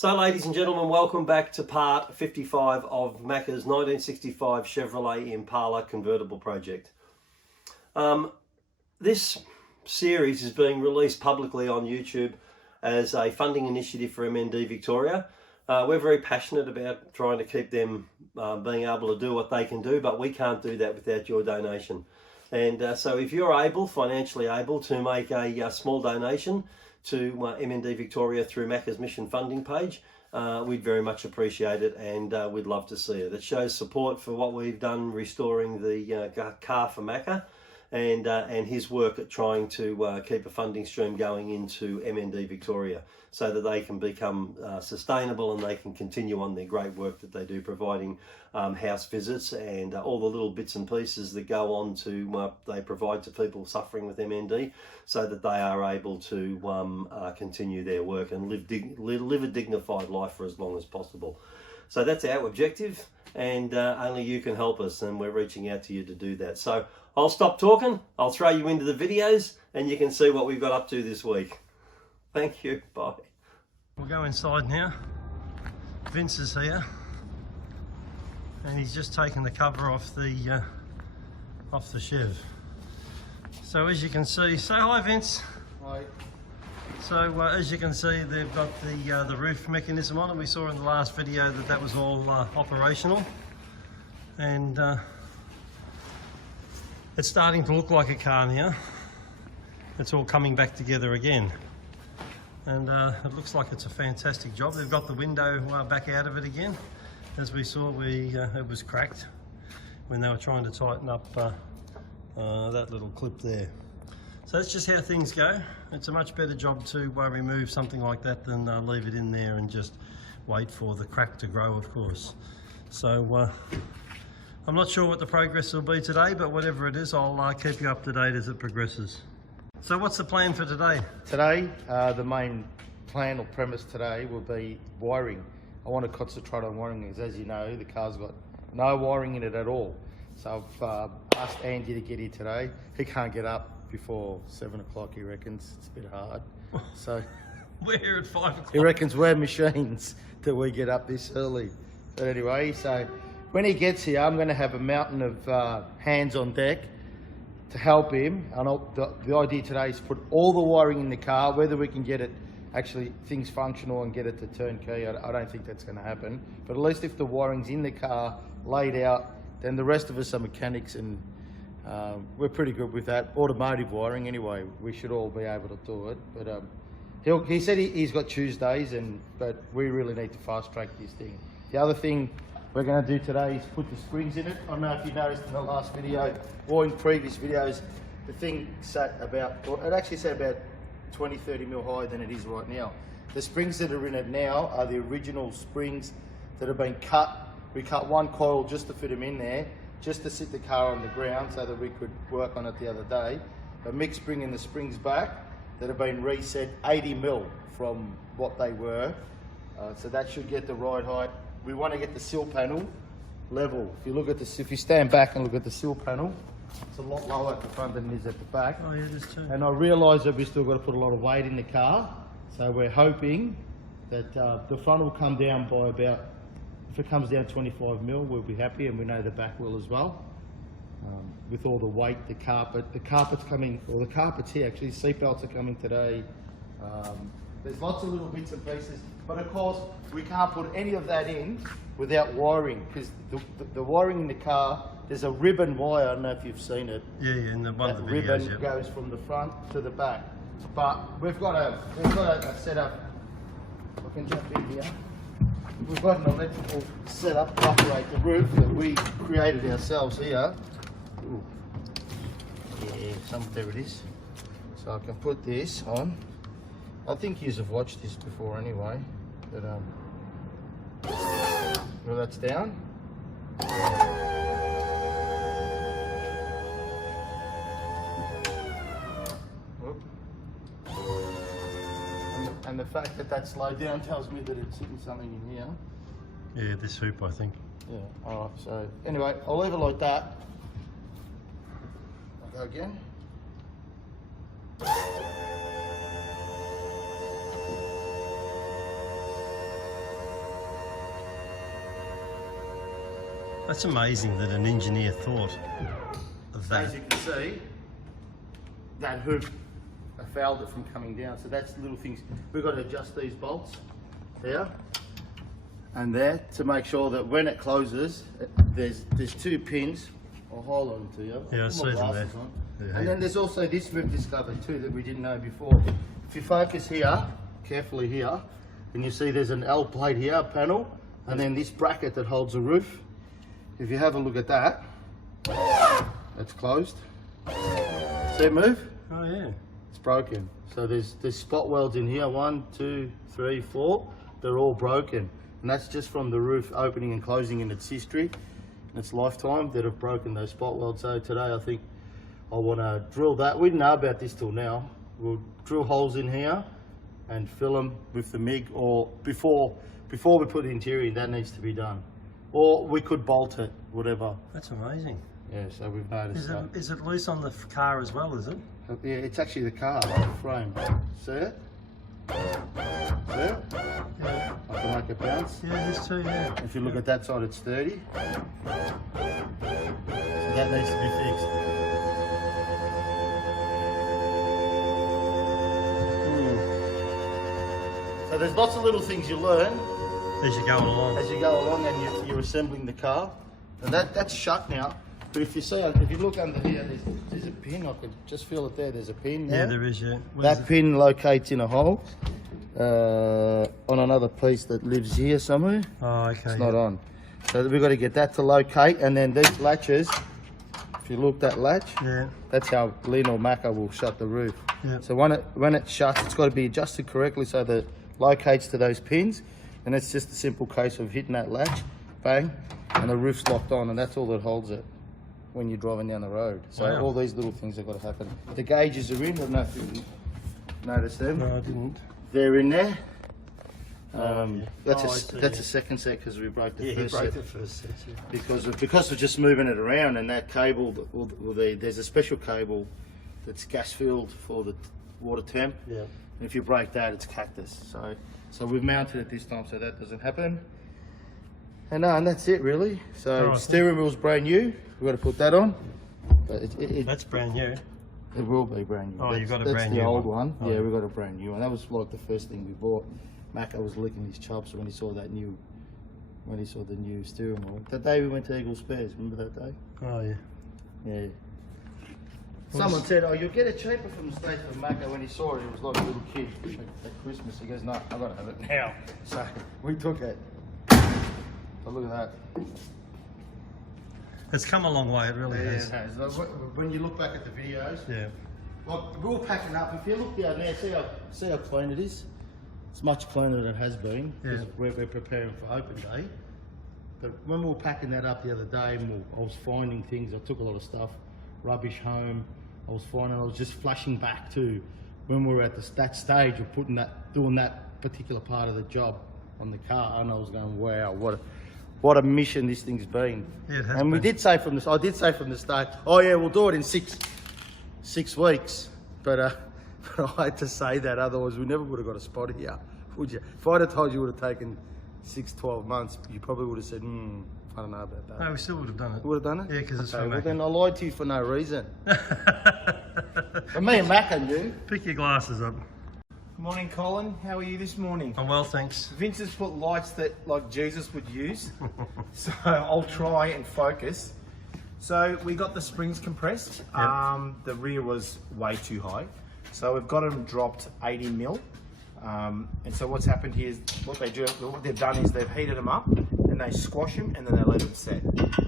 So ladies and gentlemen, welcome back to part 55 of Macka's 1965 Chevrolet Impala Convertible project. This series is being released publicly on YouTube as a funding initiative for MND Victoria. We're very passionate about trying to keep them being able to do what they can do, but we can't do that without your donation. And so if you're able, financially able, to make a small donation to MND Victoria through Macka's mission funding page, we'd very much appreciate it, and we'd love to see it. It shows support for what we've done restoring the car for Macka, and his work at trying to keep a funding stream going into MND Victoria so that they can become sustainable and they can continue on their great work that they do, providing house visits and all the little bits and pieces that go on to they provide to people suffering with MND, so that they are able to continue their work and live a dignified life for as long as possible. So that's our objective, and only you can help us, and we're reaching out to you to do that. So I'll stop talking, I'll throw you into the videos, and you can see what we've got up to this week. Thank you, bye. We'll go inside now. Vince is here, and he's just taken the cover off the Chev. So as you can see, say hi Vince. Hi. So as you can see, they've got the roof mechanism on, and we saw in the last video that that was all operational, and it's starting to look like a car now. It's all coming back together again, and it looks like it's a fantastic job. They've got the window back out of it again. As we saw, it was cracked when they were trying to tighten up that little clip there. So that's just how things go. It's a much better job to remove something like that than leave it in there and just wait for the crack to grow, of course. So I'm not sure what the progress will be today, but whatever it is, I'll keep you up to date as it progresses. So what's the plan for today? Today, the main plan or premise today will be wiring. I want to concentrate on wiring, because as you know, the car's got no wiring in it at all. So I've asked Andy to get here today. He can't get up before 7 o'clock, he reckons. It's a bit hard. So we're here at 5 o'clock. He reckons we're machines that we get up this early. But anyway, so when he gets here, I'm going to have a mountain of hands on deck to help him. And the idea today is to put all the wiring in the car. Whether we can get it actually things functional and get it to turnkey, I don't think that's going to happen. But at least if the wiring's in the car, laid out, then the rest of us are mechanics, and we're pretty good with that. Automotive wiring anyway, we should all be able to do it. But he said he's got Tuesdays, but we really need to fast track this thing. The other thing we're going to do today is put the springs in it. I don't know if you noticed in the last video or in previous videos, the thing sat about, or it actually sat about 20-30 mil higher than it is right now. The springs that are in it now are the original springs that have been cut. We cut one coil just to fit them in there, just to sit the car on the ground so that we could work on it the other day. But Mick's bringing the springs back that have been reset 80 mil from what they were. So that should get the right height. We want to get the sill panel level. If you look at this, if you stand back and look at the sill panel, it's a lot lower at the front than it is at the back. Oh yeah, it is too. And I realise that we've still got to put a lot of weight in the car. So we're hoping that the front will come down by about, if it comes down 25 mil, we'll be happy, and we know the back will as well. With all the weight, the carpet's coming, or the carpet's here actually, seat belts are coming today. There's lots of little bits and pieces, but of course we can't put any of that in without wiring, because the wiring in the car, there's a ribbon wire, I don't know if you've seen it. Yeah, in the one of the videos, ribbon yeah. goes from the front to the back. But we've got a setup. I can jump in here. We've got an electrical setup to operate the roof that we created ourselves here. Ooh. Yeah, there it is. So I can put this on. I think you have watched this before anyway. But well, that's down. And the fact that that's slowed down tells me that it's sitting something in here. Yeah, this hoop, I think. Yeah, alright, so anyway, I'll leave it like that. I'll go again. That's amazing that an engineer thought of So as that. you can see, that hoop fouled it from coming down. So that's little things. We've got to adjust these bolts there and there to make sure that when it closes, there's 2 pins. I'll hold on to you. Yeah, I Put see my them there. glasses on. Yeah. And then there's also this we've discovered too that we didn't know before. If you focus here, carefully here, and you see there's an L plate here, a panel, and then this bracket that holds the roof. If you have a look at that, it's closed. See it move? Oh yeah. It's broken. So there's spot welds in here, 1, 2, 3, 4. They're all broken. And that's just from the roof opening and closing in its history, its lifetime, that have broken those spot welds. So today I think I want to drill that. We didn't know about this till now. We'll drill holes in here and fill them with the MIG, or before we put the interior in, that needs to be done. Or we could bolt it, whatever. That's amazing. Yeah, so we've noticed that. Is it loose on the car as well, is it? Yeah, it's actually the car, the frame. See it? See it? Yeah. I can make it bounce. Yeah, there's 2, yeah. If you look at that side, it's 30. So that needs to be fixed. So there's lots of little things you learn As you go along. as you go along and you're assembling the car. And that's shut now. But if you look under here, there's a pin. I can just feel it there. There's a pin there. Yeah, there is, yeah. Where's That pin locates in a hole on another piece that lives here somewhere. Oh, okay. It's not on. So we've got to get that to locate, and then these latches, if you look that latch, Yeah. that's how Lynn or Macka will shut the roof. Yeah. So when it shuts, it's got to be adjusted correctly so that it locates to those pins, and it's just a simple case of hitting that latch, bang, and the roof's locked on, and that's all that holds it when you're driving down the road. So Wow. all these little things have got to happen. The gauges are in. I don't know if you noticed them. No, I didn't. They're in there. Yeah. That's Oh, I see, that's yeah. a second set because we broke the Yeah, he first broke set. the first set. Yeah. Because of just moving it around, and that cable, there's a special cable that's gas filled for the water temp. Yeah. And if you break that, it's cactus. So we've mounted it this time so that doesn't happen. And that's it really. So Oh, steering wheel's brand new. We've got to put that on. But That's brand new. it will be brand new. Oh, you've got a that's brand the new old one. one. Oh, Yeah, yeah. we got a brand new one. That was like the first thing we bought. Macka was licking his chops when he saw the new steering wheel. That day we went to Eagle Spares. Remember that day? Oh, yeah. Yeah. Someone said, "Oh, you'll get it cheaper from the States from Macka." When he saw it, it was like a little kid at Christmas. He goes, "No, I gotta have it now." So we took it. But look at that. It's come a long way, it really Yeah, has. it has. Like, when you look back at the videos, Yeah. like we're all packing up. If you look down there, see how clean it is. It's much cleaner than it has been because Yeah. we're preparing for open day. But when we were packing that up the other day, I was finding things. I took a lot of stuff, rubbish home. I was just flashing back to when we were at that stage of doing that particular part of the job on the car, and I was going, wow, what a mission this thing's been. Yeah, it has and I did say from the start, oh yeah, we'll do it in six weeks. But I had to say that, otherwise we never would have got a spot here, would you? If I'd have told you it would have taken 12 months, you probably would have said, I don't know about that. No, we still would have done it. You would have done it? Yeah, because it's okay, from well Macka. then I lied to you for no reason. But me and Macka knew. Pick your glasses up. Good morning, Colin. How are you this morning? I'm well, thanks. Vince has put lights that like Jesus would use, so I'll try and focus. So we got the springs compressed. Yep. The rear was way too high, so we've got them dropped 80 mil. And so what's happened here is what they've done is they've heated them up and they squash them and then they let them set.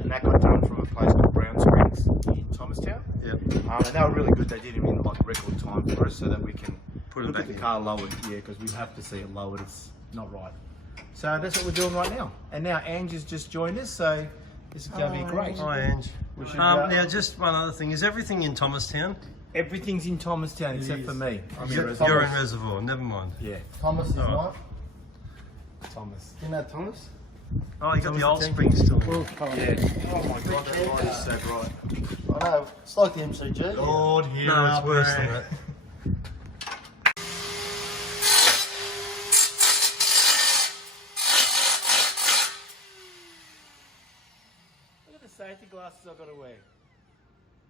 And that got done from a place called Brown Springs in Thomastown. Yep. And they were really good. They did them in like record time for us so that we can Put it look back at the in. car lowered. Yeah, because we have to see it lowered. It's not right. So that's what we're doing right now. And now Ange has just joined us, so this is going to be great. Hi, Ange. We should, Now, just one other thing. Is everything in Thomastown? Everything's in Thomastown except for me. I'm in You're Reservoir. in Reservoir, never mind. Yeah, Thomas is Oh. what? Thomas. You know Thomas? Oh, you got the old Thomas springs still in. Yeah. Oh my God, that light is so bright. I know, it's like the MCG. Lord, here No, it's worse than that. safety glasses I've got to wear.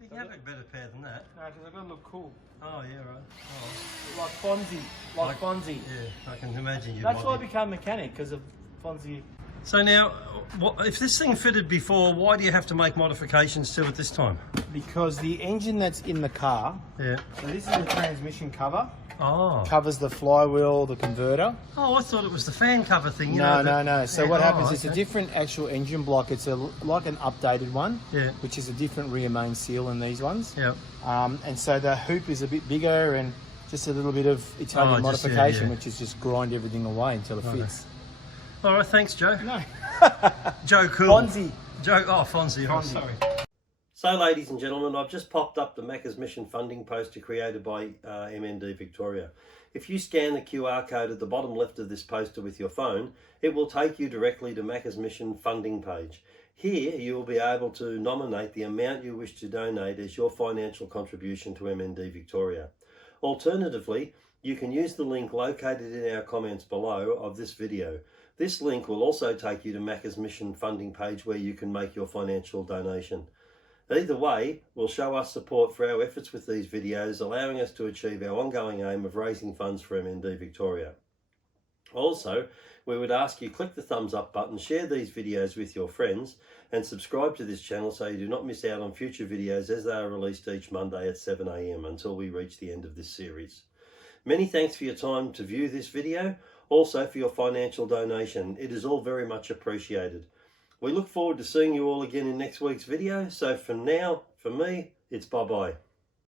You can have a better pair than that. No, because I've got to look cool. Oh, yeah, right. Oh. Like Fonzie. Like Fonzie. Yeah, I can imagine you. That's why I became a mechanic, because of Fonzie. So now, if this thing fitted before, why do you have to make modifications to it this time? Because the engine that's in the car, Yeah. so this is the transmission cover, Oh. covers the flywheel, the converter. Oh, I thought it was the fan cover thing. You No, know, no. So yeah, what happens is okay. a different actual engine block. It's like an updated one, Yeah. which is a different rear main seal in these ones. Yeah. And so the hoop is a bit bigger and just a little bit of Italian Oh, just, yeah, modification, yeah. which is just grind everything away until it fits. All right, thanks, Joe. No. Joe Cool. Fonzie. Joe, Fonzie. Oh, Fonzie. sorry. So, ladies and gentlemen, I've just popped up the Macca's Mission funding poster created by MND Victoria. If you scan the QR code at the bottom left of this poster with your phone, it will take you directly to Macca's Mission funding page. Here, you will be able to nominate the amount you wish to donate as your financial contribution to MND Victoria. Alternatively, you can use the link located in our comments below of this video. This link will also take you to Macca's Mission funding page where you can make your financial donation. Either way will show us support for our efforts with these videos, allowing us to achieve our ongoing aim of raising funds for MND Victoria. Also, we would ask you click the thumbs up button, share these videos with your friends, and subscribe to this channel so you do not miss out on future videos as they are released each Monday at 7 AM until we reach the end of this series. Many thanks for your time to view this video, also for your financial donation. It is all very much appreciated. We look forward to seeing you all again in next week's video. So for now, for me, it's bye-bye.